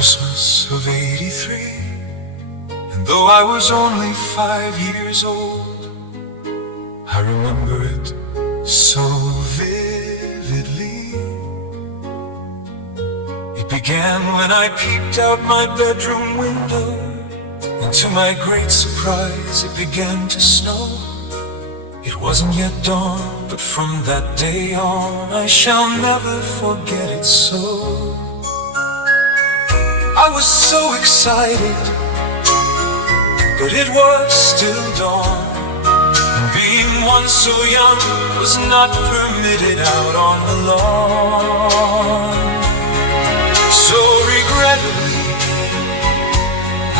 Christmas of '83, and though I was only 5 years old, I remember it so vividly. It began when I peeped out my bedroom window, and to my great surprise it began to snow. It wasn't yet dawn, but from that day on I shall never forget it so. I was so excited, but it was still dawn, and being once so young was not permitted out on the lawn. So regrettably,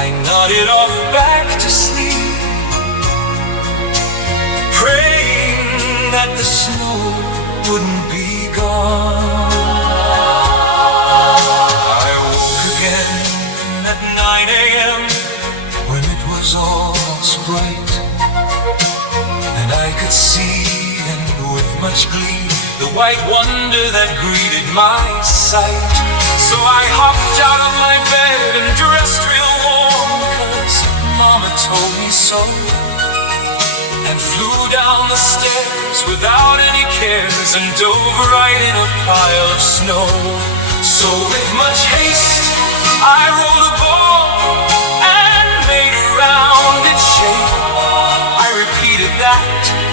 I nodded off back to sleep, praying that the snow wouldn't be gone. I woke again at 9 a.m. when it was almost bright, and I could see, and with much glee, the white wonder that greeted my sight. So I hopped out of my bed and dressed real warm, 'cause Mama told me so, and flew down the stairs without any cares, and dove right in a pile of snow. So with much haste I rolled a ball and made a rounded shape. I repeated that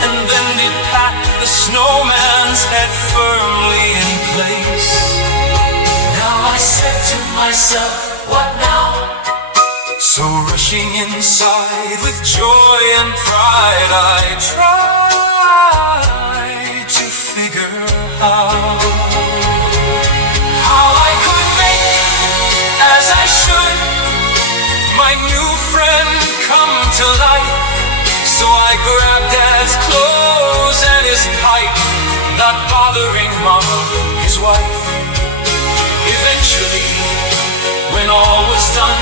and then did pat the snowman's head firmly in place. Now I said to myself, what now? So rushing inside with joy and pride, I tried to figure out how I could make, as I should, my new friend come to life. So I grabbed Dad's clothes and his pipe, not bothering Mama, his wife. Eventually, when all was done,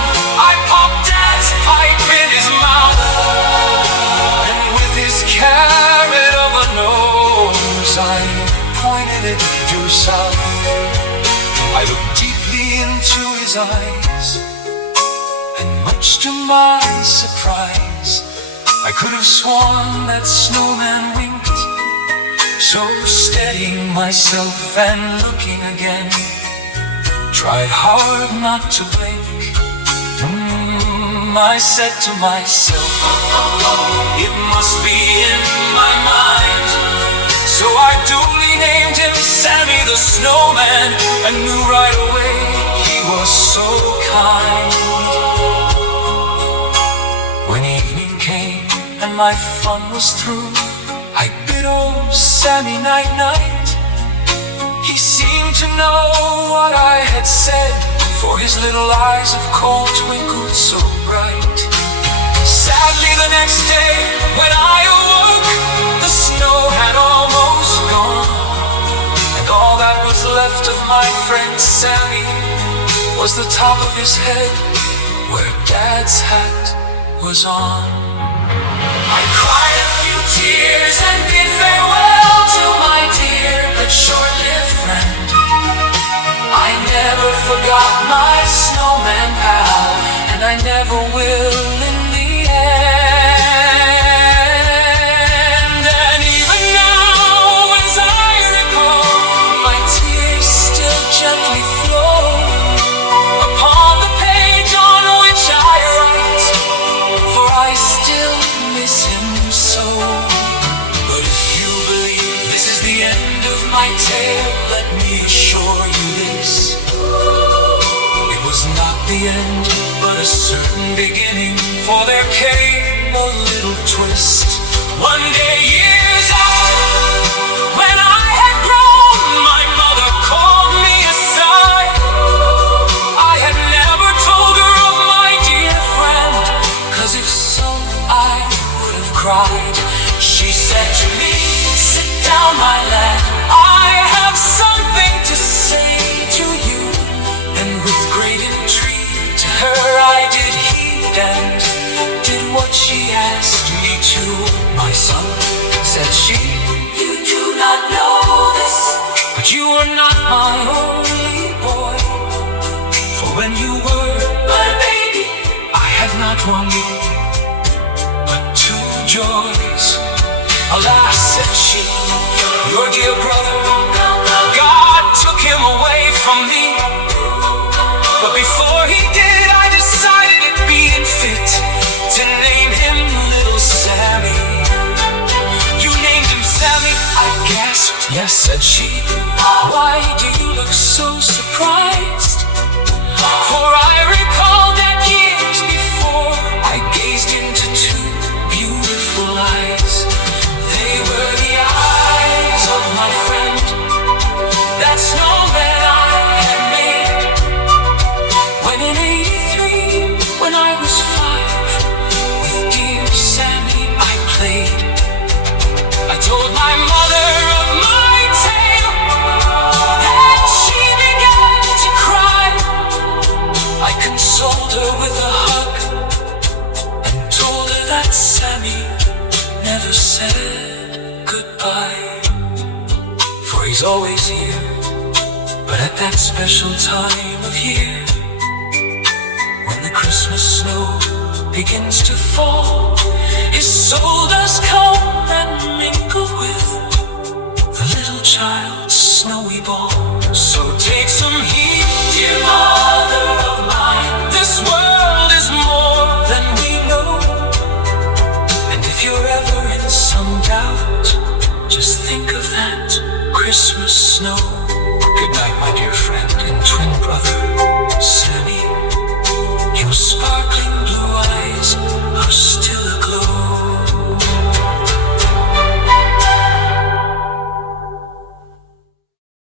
I popped Dad's pipe in his mouth, and with his carrot of a nose, I pointed it due south. I looked deeply into his eyes, and much to my surprise, I could have sworn that snowman winked. So steadying myself and looking again, tried hard not to blink. I said to myself, it must be in my mind. So I duly named him Sammy the Snowman, and knew right away he was so kind. When evening came and my fun was through, I bid old Sammy night-night. He seemed to know what I had said, for his little eyes of coal twinkled so bright. Sadly the next day when I awoke, the snow had almost gone, and all that was left of my friend Sammy was the top of his head, where Dad's hat was on. I cried a few tears and bid farewell to my dear but short-lived friend. I never forgot my snowman pal, and I never will in the end. And even now, as I recall, my tears still gently flow upon the page on which I write, for I still miss him so. But if you believe this is the end of my tale, let me assure you this: it was not the end, but a certain beginning, for there came a little twist. One day years after, when I had grown, my mother called me aside. I had never told her of my dear friend, 'cause if so I would have cried. She said to me, sit down my lad, I have something to say to you. And with great entreaty to her I did heed, and did what she asked me to. My son, said she, you do not know this, but you are not my only boy. For when you were not one, but two joys. Alas, said she, your dear brother, God took him away from me. But before he did, I decided it being fit to name him Little Sammy. You named him Sammy, I gasped. Yes, said she. Why do you look so surprised? For I recall that years before I gazed into two beautiful eyes. They were the eyes of my friend, that snowman I had made. When in '83, when I was 5, with dear Sammy I played. I told my mother of my tale, and she began to cry. I consoled her with a hug and told her that Sammy never said goodbye. For he's always here, but at that special time of year, when the Christmas snow begins to fall, his soul does come and mingle with the little child's snowy ball. So take some heed, dear mother of mine. This world is more than we know. And if you're ever in some doubt, just think of that Christmas snow. Good night, my dear friend and twin brother, Sammy. Your sparkling